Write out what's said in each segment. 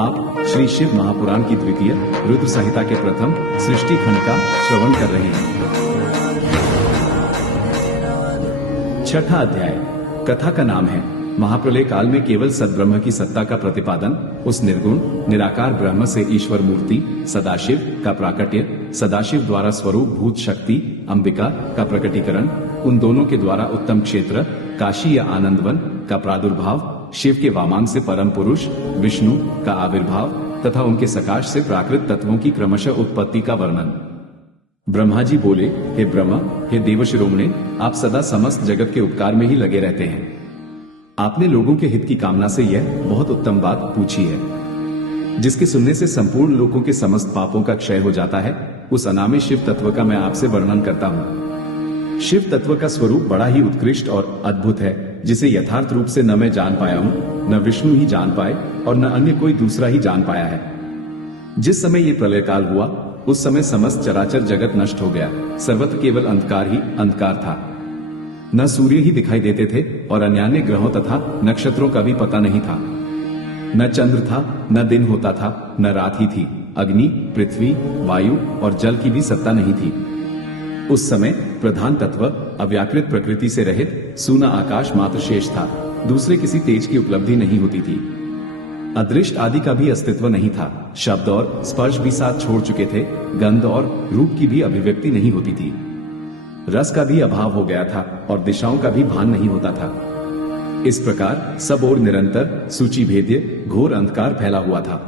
आप श्री शिव महापुराण की द्वितीय रुद्र संहिता के प्रथम सृष्टि खंड का श्रवण कर रहे हैं। छठा अध्याय कथा का नाम है महाप्रलय काल में केवल सद्ब्रह्म की सत्ता का प्रतिपादन, उस निर्गुण निराकार ब्रह्म से ईश्वर मूर्ति सदाशिव का प्राकट्य, सदाशिव द्वारा स्वरूप भूत शक्ति अंबिका का प्रकटीकरण, उन दोनों के द्वारा उत्तम क्षेत्र काशी या आनंदवन का प्रादुर्भाव, शिव के वामांग से परम पुरुष विष्णु का आविर्भाव तथा उनके सकाश से प्राकृत तत्वों की क्रमशः उत्पत्ति का वर्णन। ब्रह्मा जी बोले, हे ब्रह्मा, हे देवशिरोमणे, आप सदा समस्त जगत के उपकार में ही लगे रहते हैं। आपने लोगों के हित की कामना से यह बहुत उत्तम बात पूछी है, जिसके सुनने से संपूर्ण लोगों के समस्त पापों का क्षय हो जाता है। उस अनामी शिव तत्व का मैं आपसे वर्णन करता हूँ। शिव तत्व का स्वरूप बड़ा ही उत्कृष्ट और अद्भुत है, जिसे यथार्थ रूप से न मैं जान पाया हूँ, न विष्णु ही जान पाए और न अन्य कोई दूसरा ही जान पाया है। जिस समय ये प्रलय काल हुआ उस समय समस्त चराचर जगत नष्ट हो गया, सर्वत्र केवल अंधकार ही अंधकार था। न सूर्य ही दिखाई देते थे और अन्यान्य ग्रहों तथा नक्षत्रों का भी पता नहीं था। न चंद्र था, न दिन होता था, न रात ही थी। अग्नि, पृथ्वी, वायु और जल की भी सत्ता नहीं थी। उस समय प्रधान तत्व अव्याकृत प्रकृति से रहित सूना आकाश मात्र शेष था। दूसरे किसी तेज की उपलब्धि नहीं होती थी। अदृष्ट आदि का भी अस्तित्व नहीं था। शब्द और स्पर्श भी साथ छोड़ चुके थे। गंध और रूप की भी अभिव्यक्ति नहीं होती थी। रस का भी अभाव हो गया था और दिशाओं का भी भान नहीं होता था। इस प्रकार सब ओर निरंतर सूची भेद्य घोर अंधकार फैला हुआ था।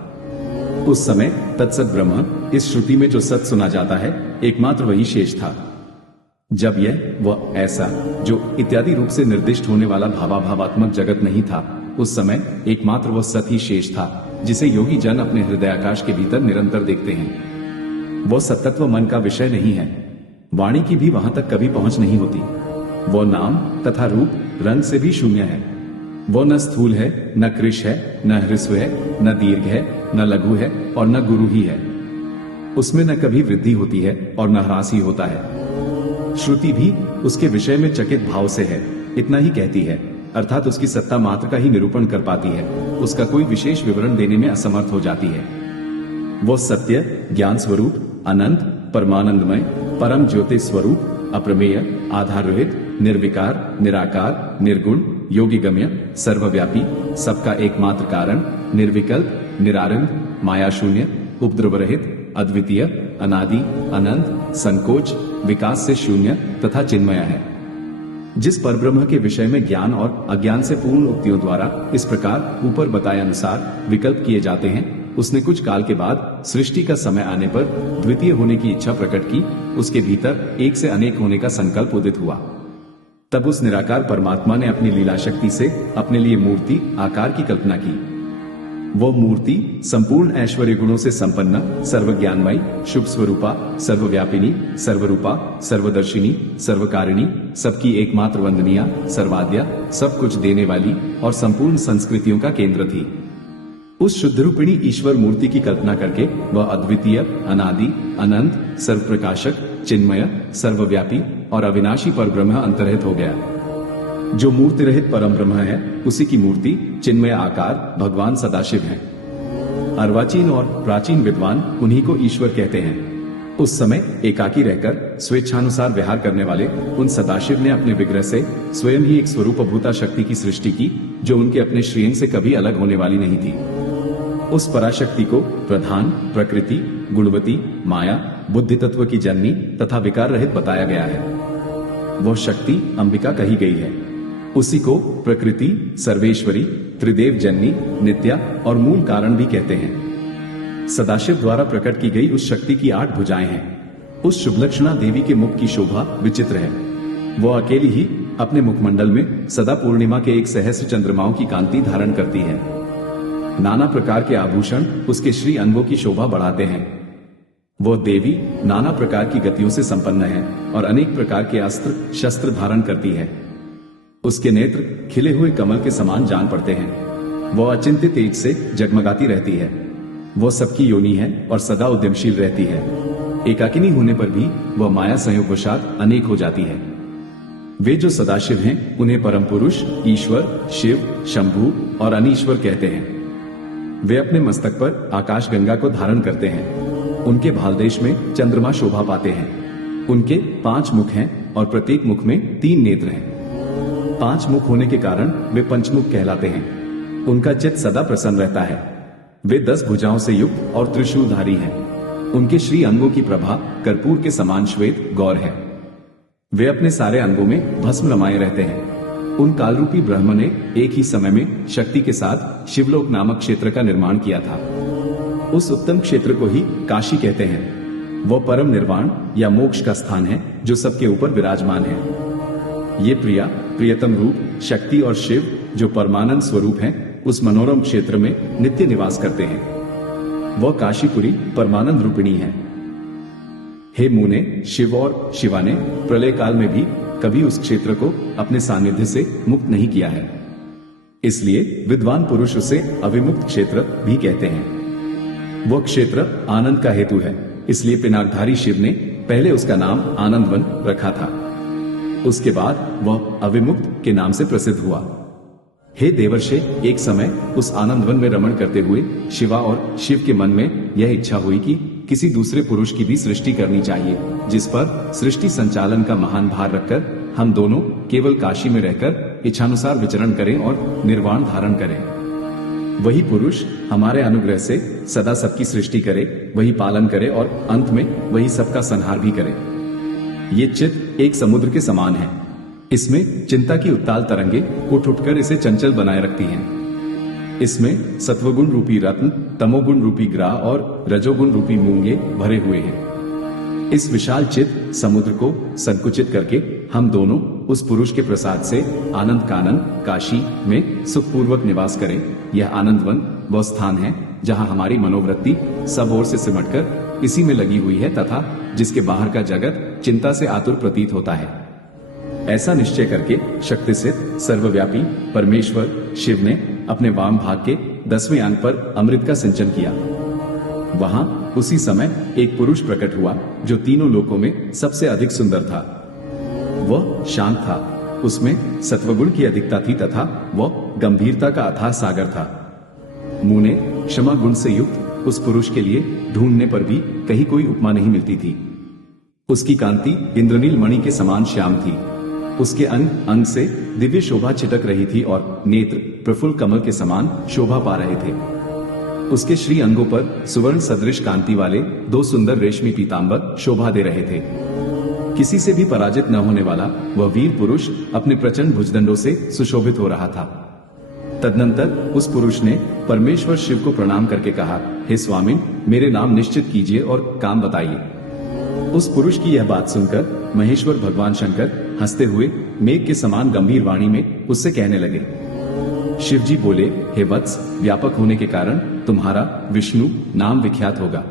उस समय तत्सत ब्रह्म, इस श्रुति में जो सत सुना जाता है, एकमात्र वही शेष था। जब यह वह ऐसा जो इत्यादि रूप से निर्दिष्ट होने वाला भावाभावात्मक जगत नहीं था, उस समय एकमात्र वह सत ही शेष था, जिसे योगी जन अपने हृदयाकाश के भीतर निरंतर देखते हैं। वह सत्तत्व मन का विषय नहीं है। वाणी की भी वहां तक कभी पहुंच नहीं होती। वो नाम तथा रूप रंग से भी शून्य है। वो न स्थूल है, न कृश है, न ह्रस्व है, न दीर्घ है, न लघु है और न गुरु ही है। उसमें न कभी वृद्धि होती है और न ह्रास ही होता है। श्रुति भी उसके विषय में चकित भाव से है, इतना ही कहती है, अर्थात उसकी सत्ता मात्र का ही निरूपण कर पाती है, उसका कोई विशेष विवरण देने में असमर्थ हो जाती है। वो सत्य, ज्ञान स्वरूप, अनंत, परमानंदमय, परम ज्योति स्वरूप, अप्रमेय, आधार रहित, निर्विकार, निराकार, निर्गुण, योगिगम्य, सर्वव्यापी, सबका एकमात्र कारण, निर्विकल्प, निरारंभ, माया शून्य, उपद्रव रहित, अद्वितीय, अनादि, अनंत, संकोच, विकास से शून्य तथा चिन्मय है। जिस परब्रह्म के विषय में ज्ञान और अज्ञान से पूर्ण उक्तियों द्वारा इस प्रकार ऊपर बताए अनुसार विकल्प किए जाते हैं, उसने कुछ काल के बाद सृष्टि का समय आने पर द्वितीय होने की इच्छा प्रकट की। उसके भीतर एक से अनेक होने का संकल्प उदित हुआ। तब उस निराकार परमात्मा ने अपनी लीला शक्ति से अपने लिए मूर्ति आकार की कल्पना की। वो मूर्ति संपूर्ण ऐश्वर्य गुणों से संपन्न, सर्वज्ञानमयी, शुभ स्वरूपा, सर्वव्यापिनी, सर्वरूपा, सर्वदर्शिनी, सर्वकारिणी, सबकी एकमात्र वंदनीय, सर्वाद्या, सब कुछ देने वाली और संपूर्ण संस्कृतियों का केंद्र थी। उस शुद्ध रूपिणी ईश्वर मूर्ति की कल्पना करके वह अद्वितीय, अनादि, अनंत, सर्वप्रकाशक, चिन्मय, सर्वव्यापी और अविनाशी परब्रह्म अंतर्हित हो गया। जो मूर्ति रहित परम ब्रह्म है, उसी की मूर्ति चिन्मय आकार भगवान सदाशिव है। अर्वाचीन और प्राचीन विद्वान उन्हीं को ईश्वर कहते हैं। उस समय एकाकी रहकर स्वेच्छानुसार विहार करने वाले उन सदाशिव ने अपने विग्रह से स्वयं ही एक स्वरूपभूता शक्ति की सृष्टि की, जो उनके अपने श्रेण से कभी अलग होने वाली नहीं थी। उस पराशक्ति को प्रधान, प्रकृति, गुणवती, माया, बुद्धि तत्व की जननी तथा विकार रहित बताया गया है। वह शक्ति अंबिका कही गई है। उसी को प्रकृति, सर्वेश्वरी, त्रिदेव जननी, नित्या और मूल कारण भी कहते हैं। सदाशिव द्वारा प्रकट की गई उस शक्ति की 8 भुजाएं हैं। उस शुभलक्षणा देवी के मुख की शोभा विचित्र है। वो अकेली ही अपने मुखमंडल में सदा पूर्णिमा के 1 सहस्र चंद्रमाओं की कांति धारण करती है। नाना प्रकार के आभूषण उसके श्री अंगों की शोभा बढ़ाते हैं। वो देवी नाना प्रकार की गतियों से संपन्न है और अनेक प्रकार के अस्त्र शस्त्र धारण करती है। उसके नेत्र खिले हुए कमल के समान जान पड़ते हैं। वो अचिंत्य तेज से जगमगाती रहती है। वो सबकी योनि है और सदा उद्यमशील रहती है। एकाकिनी होने पर भी वह माया संयोगवशात अनेक हो जाती है। वे जो सदाशिव हैं, उन्हें परम पुरुष, ईश्वर, शिव, शंभु और अनीश्वर कहते हैं। वे अपने मस्तक पर आकाश गंगा को धारण करते हैं। उनके भालदेश में चंद्रमा शोभा पाते हैं। उनके 5 मुख हैं और प्रत्येक मुख में 3 नेत्र हैं। 5 मुख होने के कारण वे पंचमुख कहलाते हैं। उनका चित्त सदा प्रसन्न रहता है। वे 10 भुजाओं से युक्त और त्रिशूलधारी हैं। उनके श्री अंगों की प्रभा कर्पूर के समान श्वेत गौर है। वे अपने सारे अंगों में भस्म रमाए रहते हैं। उन कालरूपी ब्रह्म ने एक ही समय में शक्ति के साथ शिवलोक नामक क्षेत्र का निर्माण किया था। उस उत्तम क्षेत्र को ही काशी कहते हैं। वह परम निर्वाण या मोक्ष का स्थान है जो सबके ऊपर विराजमान है। ये प्रिया प्रियतम रूप शक्ति और शिव जो परमानंद स्वरूप हैं, उस मनोरम क्षेत्र में नित्य निवास करते हैं। वह काशीपुरी परमानंद रूपिणी है। हे मुने, शिव और शिवा ने प्रलय काल में भी कभी उस क्षेत्र को अपने सानिध्य से मुक्त नहीं किया है। इसलिए विद्वान पुरुष उसे अविमुक्त क्षेत्र भी कहते हैं। वह क्षेत्र आनंद का हेतु है, इसलिए पिनाकधारी शिव ने पहले उसका नाम आनंदवन रखा था। उसके बाद वह अविमुक्त के नाम से प्रसिद्ध हुआ। हे देवर्षे, एक समय उस आनंदवन में रमण करते हुए शिवा और शिव के मन में यह इच्छा हुई कि किसी दूसरे पुरुष की भी सृष्टि करनी चाहिए, जिस पर सृष्टि संचालन का महान भार रखकर हम दोनों केवल काशी में रहकर इच्छानुसार विचरण करें और निर्वाण धारण करें। वही पुरुष हमारे अनुग्रह से सदा सबकी सृष्टि करे, वही पालन करे और अंत में वही सबका संहार भी करे। ये चित्त एक समुद्र के समान है। इसमें चिंता की उत्ताल तरंगे उठ उठकर इसे चंचल बनाए रखती हैं। इसमें सत्वगुण रूपी रत्न, तमोगुण रूपी ग्राह और रजोगुण रूपी मूंगे भरे हुए हैं। इस विशाल चित्त समुद्र को संकुचित करके हम दोनों उस पुरुष के प्रसाद से आनंद कानन काशी में सुखपूर्वक निवास करें। यह आनंदवन वह स्थान है जहां हमारी मनोवृत्ति सब ओर से सिमटकर इसी में लगी हुई है तथा जिसके बाहर का जगत चिंता से आतुर प्रतीत होता है। ऐसा निश्चय करके शक्ति सिद्ध सर्वव्यापी परमेश्वर शिव ने अपने वाम भाग के 10वें अंग पर अमृत का सिंचन किया। वहां उसी समय एक पुरुष प्रकट हुआ जो तीनों लोकों में सबसे अधिक सुंदर था। वह शांत था, उसमें सत्वगुण की अधिकता थी तथा वह गंभीरता का अथाह सागर था। मुने, क्षमा गुण से युक्त उस पुरुष के लिए ढूंढने पर भी कहीं कोई उपमा नहीं मिलती थी। उसकी कांति इंद्रनील मणि के समान श्याम थी। उसके अंग अंग से दिव्य शोभा छिटक रही थी और नेत्र प्रफुल्ल कमल के समान शोभा पा रहे थे। उसके श्री अंगों पर सुवर्ण सदृश कांति वाले 2 सुंदर रेशमी पीतांबर शोभा दे रहे थे। किसी से भी पराजित न होने वाला वह वीर पुरुष अपने प्रचंड भुजदंडों से सुशोभित हो रहा था। तदनंतर उस पुरुष ने परमेश्वर शिव को प्रणाम करके कहा, हे स्वामी, मेरे नाम निश्चित कीजिए और काम बताइए। उस पुरुष की यह बात सुनकर महेश्वर भगवान शंकर हंसते हुए मेघ के समान गंभीर वाणी में उससे कहने लगे। शिव जी बोले, हे वत्स, व्यापक होने के कारण तुम्हारा विष्णु नाम विख्यात होगा।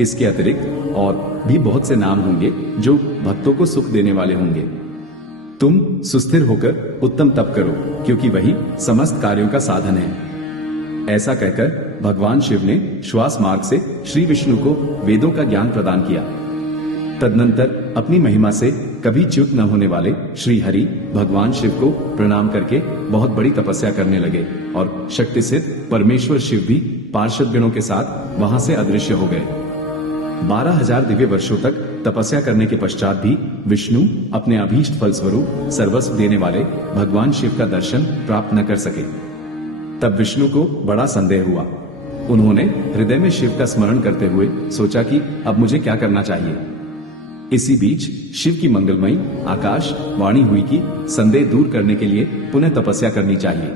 इसके अतिरिक्त और भी बहुत से नाम होंगे जो भक्तों को सुख देने वाले होंगे। तुम सुस्थिर होकर उत्तम तप करो, क्योंकि वही समस्त कार्यों का साधन है। ऐसा कहकर भगवान शिव ने श्वास मार्ग से श्री विष्णु को वेदों का ज्ञान प्रदान किया। तदनंतर अपनी महिमा से कभी च्युत न होने वाले श्री हरि भगवान शिव को प्रणाम करके बहुत बड़ी तपस्या करने लगे और शक्ति सिद्ध परमेश्वर शिव भी पार्षद गणों के साथ वहां से अदृश्य हो गए। 12,000 दिव्य वर्षों तक तपस्या करने के पश्चात भी विष्णु अपने अभीष्ट फल स्वरूप सर्वस्व देने वाले भगवान शिव का दर्शन प्राप्त न कर सके। तब विष्णु को बड़ा संदेह हुआ। उन्होंने हृदय में शिव का स्मरण करते हुए सोचा कि अब मुझे क्या करना चाहिए। इसी बीच शिव की मंगलमयी आकाश वाणी हुई कि संदेह दूर करने के लिए पुनः तपस्या करनी चाहिए।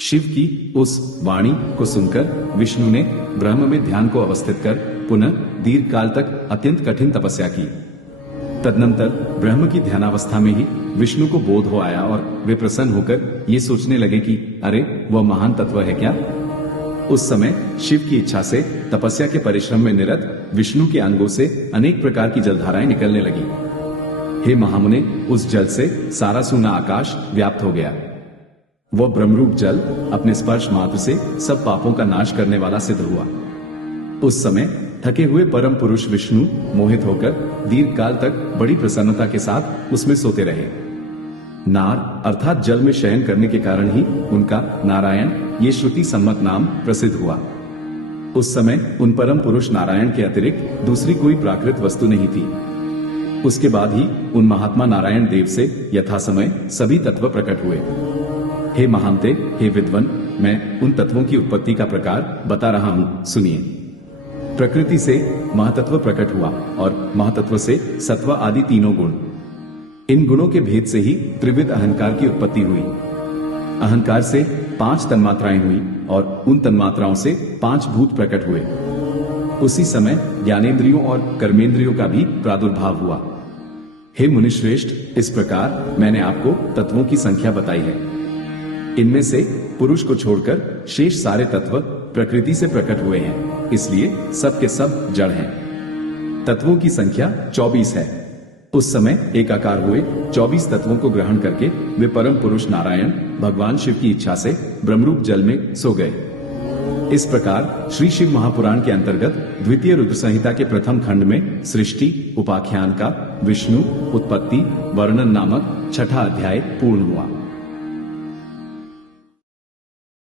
शिव की उस वाणी को सुनकर विष्णु ने ब्रह्म में ध्यान को अवस्थित कर पुनः दीर्घ काल तक अत्यंत कठिन तपस्या की। तदनंतर ब्रह्म की ध्यानावस्था में ही विष्णु को बोध हो आया और वे प्रसन्न होकर ये सोचने लगे कि अरे, वह महान तत्व है क्या। उस समय शिव की इच्छा से तपस्या के परिश्रम में निरत विष्णु के अंगों से अनेक प्रकार की जलधाराएं निकलने लगी। हे महामुने, उस जल से सारा सूना आकाश व्याप्त हो गया। वह ब्रह्मरूप जल अपने स्पर्श मात्र से सब पापों का नाश करने वाला सिद्ध हुआ। उस समय थके हुए परम पुरुष विष्णु मोहित होकर दीर्घ काल तक बड़ी प्रसन्नता के साथ उसमें सोते रहे। नार अर्थात जल में शयन करने के कारण ही उनका नारायण ये श्रुति सम्मत नाम प्रसिद्ध हुआ। उस समय उन परम पुरुष नारायण के अतिरिक्त दूसरी कोई प्राकृत वस्तु नहीं थी। उसके बाद ही उन महात्मा नारायण देव से यथासमय सभी तत्व प्रकट हुए। हे महांते, हे विद्वन, मैं उन तत्वों की उत्पत्ति का प्रकार बता रहा हूं, सुनिए। प्रकृति से महातत्व प्रकट हुआ और महातत्व से सत्व आदि तीनों गुण। इन गुणों के भेद से ही त्रिविध अहंकार की उत्पत्ति हुई। अहंकार से 5 तन्मात्राएं हुई और उन तन्मात्राओं से 5 भूत प्रकट हुए। उसी समय ज्ञानेंद्रियों और कर्मेंद्रियों का भी प्रादुर्भाव हुआ। हे मुनिश्रेष्ठ, इस प्रकार मैंने आपको तत्वों की संख्या बताई है। इनमें से पुरुष को छोड़कर शेष सारे तत्व प्रकृति से प्रकट हुए हैं, इसलिए सब के सब जड़ हैं। तत्वों की संख्या 24 है। उस समय एकाकार हुए 24 तत्वों को ग्रहण करके वे परम पुरुष नारायण भगवान शिव की इच्छा से ब्रह्मरूप जल में सो गए। इस प्रकार श्री शिव महापुराण के अंतर्गत द्वितीय रुद्र संहिता के प्रथम खंड में सृष्टि उपाख्यान का विष्णु उत्पत्ति वर्णन नामक छठा अध्याय पूर्ण हुआ।